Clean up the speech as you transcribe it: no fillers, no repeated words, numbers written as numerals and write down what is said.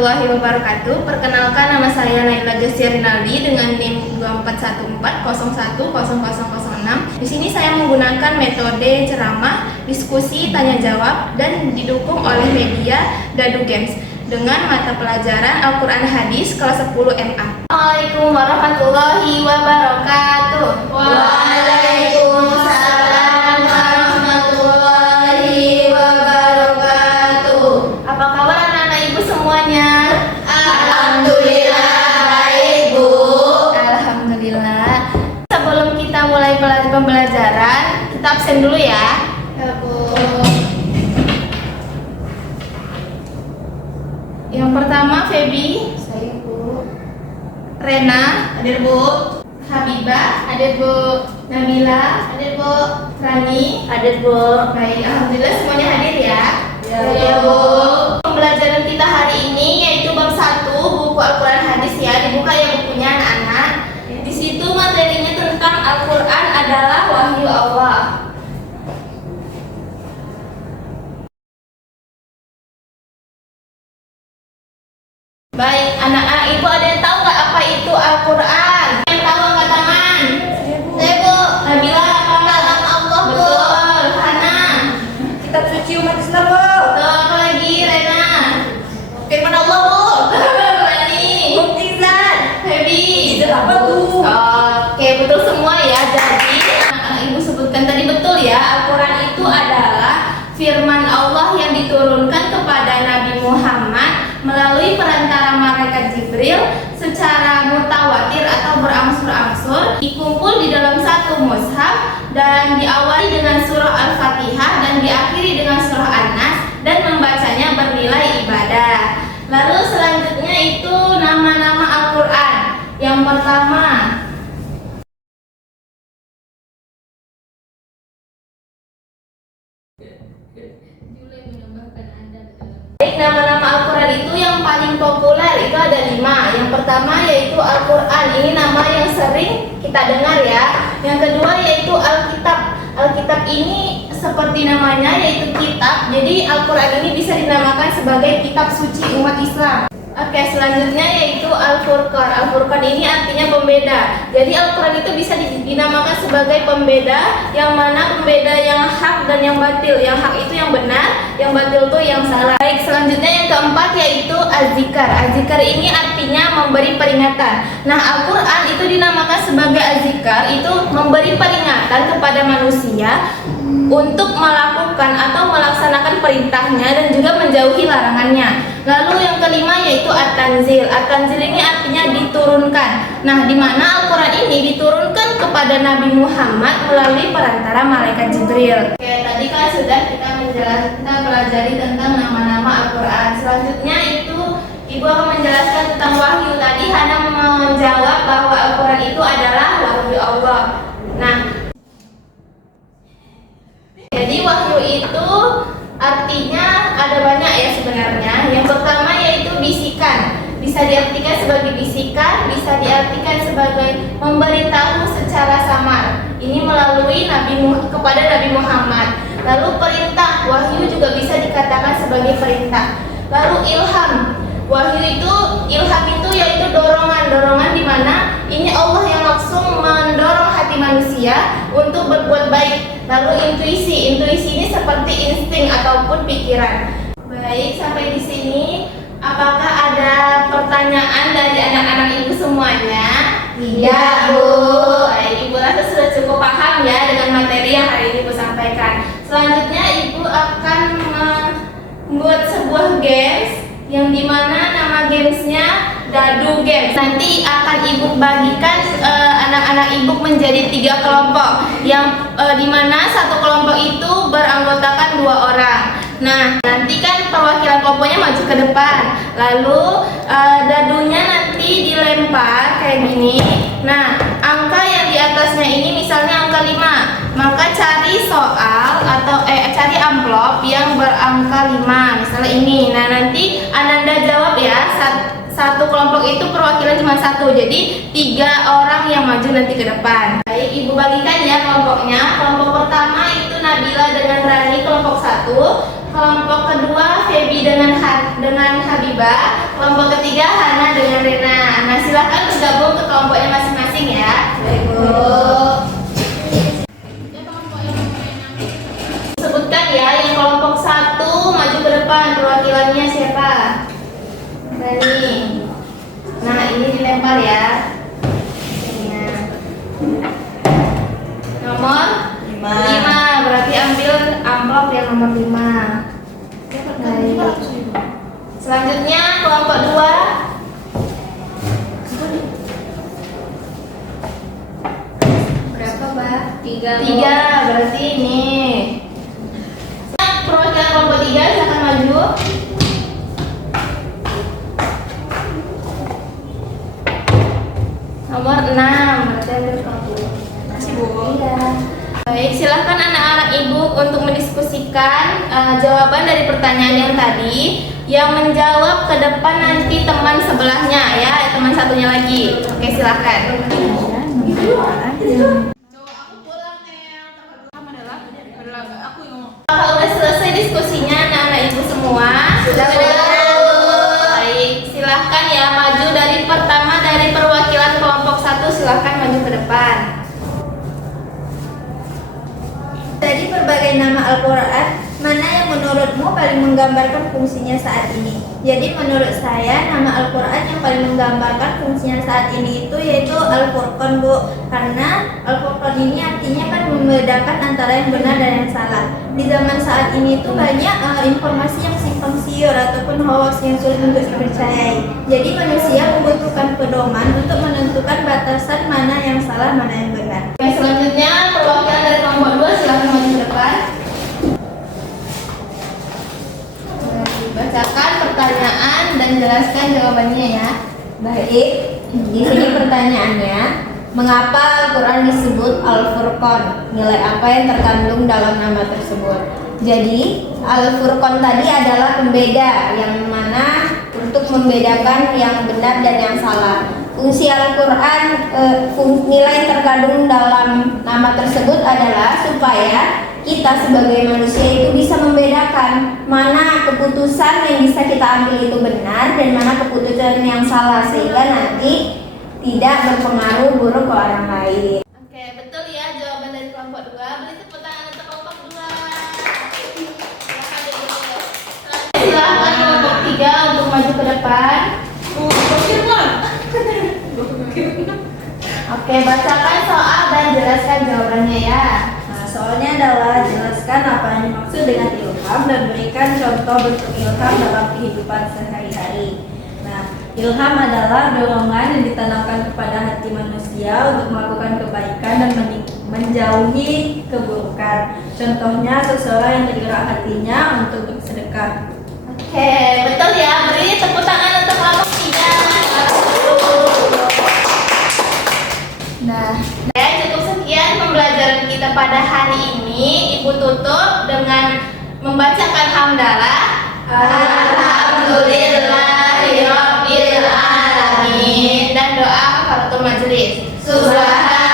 warahmatullahi wabarakatuh. Perkenalkan, nama saya Naila Josia Rinaldi dengan NIM 2414010006. Di sini saya menggunakan metode ceramah, diskusi, tanya jawab dan didukung oleh media Dadu Games dengan mata pelajaran Al-Quran Hadis kelas 10 MA. Assalamualaikum warahmatullahi wabarakatuh. Waalaikumsalam warahmatullahi wabarakatuh. Apa kabar anak-anak ibu semuanya? Alhamdulillah baik, Bu. Alhamdulillah. Sebelum kita mulai pembelajaran, kita absen dulu ya. Ya, Bu. Yang pertama Feby, Saya, Bu. Rena, Hadir, Bu. Habibah, ada Bu Nabila, Hadir, Bu. Rani. Hadir, Bu. Baik, alhamdulillah semuanya hadir ya. Ya, Bu. Pembelajaran kita hari ini yaitu bab 1 buku Al-Quran Hadis ya. Dibuka ya bukunya anak-anak. Di situ materinya tentang Al-Quran adalah wahyu Allah. Baik, anak-anak ibu ada yang tahu nggak apa itu Al-Quran? Yang tahu angkat tangan. Saya, Bu. Nabila apa? Kalam Allah, Bu. Betul. Hana. Kitab suci umat Islam, Bu. Betul. Apa lagi Rena? Firman Allah, Bu. Rani. Mukjizat. Feby. Mukjizat apa, Bu? Oke, betul semua ya. Jadi anak-anak ibu sebutkan tadi betul ya. Al-Quran itu adalah firman Allah yang diturunkan kepada Nabi Muhammad melalui perantara malaikat Jibril secara mutawatir atau berangsur-angsur, dikumpul di dalam satu mushaf dan diawali dengan surah Al-Fatihah dan diakhiri dengan surah An-Nas dan membacanya bernilai ibadah. Lalu selanjutnya itu nama-nama Al-Quran. Yang pertama, baik, nama-nama Al-Quran itu yang paling populer itu ada 5. Yang pertama yaitu Al-Quran, ini nama yang sering kita dengar ya. Yang kedua yaitu Alkitab. Alkitab ini seperti namanya yaitu kitab. Jadi Al-Quran ini bisa dinamakan sebagai kitab suci umat Islam. Oke, selanjutnya yaitu Al-Furqan. Al-Furqan ini artinya pembeda. Jadi Al-Quran itu bisa dinamakan sebagai pembeda, yang mana pembeda yang hak dan yang batil. Yang hak itu yang benar, yang batil itu yang salah. Baik, selanjutnya yang keempat yaitu Az-Zikar. Az-Zikar ini artinya memberi peringatan. Nah, Al-Quran itu dinamakan sebagai Az-Zikar, itu memberi peringatan kepada manusia untuk melakukan atau melaksanakan perintahnya dan juga menjauhi larangannya. Lalu yang kelima yaitu At-Tanzil. At-Tanzil ini artinya diturunkan. Nah, di mana Al-Quran ini diturunkan kepada Nabi Muhammad melalui perantara malaikat Jibril. Oke, tadi kan sudah kita pelajari tentang nama-nama Al-Quran. Selanjutnya itu Ibu akan menjelaskan tentang wahyu. Tadi Hana menjawab bahwa Al-Quran itu adalah wahyu Allah. Nah, jadi wahyu itu artinya ada banyak ya sebenarnya. Yang pertama yaitu bisikan. Bisa diartikan sebagai bisikan, bisa diartikan sebagai memberitahu secara samar. Ini melalui kepada Nabi Muhammad. Lalu perintah, wahyu juga bisa dikatakan sebagai perintah. Lalu ilham. Ilham itu yaitu dorongan di mana ini Allah yang langsung mendorong hati manusia untuk berbuat baik. Lalu intuisi ini seperti insting ataupun pikiran. Baik, sampai di sini apakah ada pertanyaan dari anak-anak ibu semuanya? Tidak, Bu. Baik, ibu rasa sudah cukup paham ya dengan materi yang hari ini ibu sampaikan. Selanjutnya ibu akan membuat sebuah games yang dimana nama gamesnya Dadu Games. Nanti akan ibu bagikan anak-anak ibu menjadi 3 kelompok, yang dimana satu kelompok itu beranggotakan 2 orang. Nah, nanti kan perwakilan kelompoknya maju ke depan, lalu dadunya nanti dilempar kayak gini. Nah, angka yang di atasnya ini misalnya angka 5, maka cari soal atau cari amplop yang berangka 5, misalnya ini. Nah, nanti Ananda jawab ya. Satu kelompok itu perwakilan cuma 1, jadi 3 orang yang maju nanti ke depan. Baik, ibu bagikan ya kelompoknya. Kelompok pertama itu Nabila dengan Rani, kelompok 1. Kelompok kedua Feby dengan Habibah. Kelompok ketiga Hana dengan Rena. Nah, silahkan bergabung ke kelompoknya masing-masing ya. Baik, Bu. Sebutkan ya, yang kelompok 1 maju ke depan. Perwakilannya siapa? Rani. Nah, ini dilempar ya. Nah. Nomor 5, berarti ambil amplop yang nomor 5. Baik. Selanjutnya kelompok 2. Berapa, Mbak? 3, berarti ini. Perwakilan kelompok 3 silakan maju. Nomor 6, berarti ambil kelompok. Masih, Bu. Iya. Baik, silahkan anak-anak ibu untuk mendiskusikan jawaban dari pertanyaan yang tadi. Yang menjawab ke depan nanti teman sebelahnya ya, teman satunya lagi. Oke, silahkan. Apakah udah selesai diskusinya anak-anak ibu semua? Sudah. Baik, silahkan ya maju dari pertama dari perwakilan kelompok 1, silahkan maju ke depan. Dari berbagai nama Al-Quran, mana yang menurutmu paling menggambarkan fungsinya saat ini? Jadi menurut saya nama Al-Quran yang paling menggambarkan fungsinya saat ini itu yaitu Al-Furqan, Bu. Karena Al-Furqan ini artinya kan membedakan antara yang benar dan yang salah. Di zaman saat ini itu banyak informasi yang simpang siur ataupun hoax yang sulit untuk dipercayai. Jadi manusia membutuhkan pedoman untuk menentukan batasan mana yang salah, mana yang benar. Oke, selanjutnya perwakilan dari kelompok 2 silahkan maju ke depan. Bacakan pertanyaan dan jelaskan jawabannya ya. Baik, di sini pertanyaannya, mengapa Al-Quran disebut Al-Furqan? Nilai apa yang terkandung dalam nama tersebut? Jadi, Al-Furqan tadi adalah pembeda yang mana untuk membedakan yang benar dan yang salah. Fungsi Al-Quran, nilai yang terkandung dalam nama tersebut adalah supaya kita sebagai manusia itu bisa membedakan mana keputusan yang bisa kita ambil itu benar dan mana keputusan yang salah, sehingga nanti tidak berpengaruh buruk ke orang lain. Oke, betul ya jawaban dari kelompok 2. Beri tepuk tangan untuk kelompok 2. Silakan kelompok 3 untuk maju ke depan. Oke, bacakan soal dan jelaskan jawabannya ya. Nah, soalnya adalah jelaskan apa yang dimaksud dengan ilham dan berikan contoh bentuk ilham dalam kehidupan sehari-hari. Nah, ilham adalah dorongan yang ditanamkan kepada hati manusia untuk melakukan kebaikan dan menjauhi keburukan. Contohnya seseorang yang tergerak hatinya untuk bersedekah. Oke, betul ya. Beri tepuk tangan untuk kelompok 3. Nah, cukup sekian pembelajaran kita pada hari ini. Ibu tutup dengan membacakan hamdalah. Alhamdulillahirabbil alamin dan doa kafaratul majelis. Subhan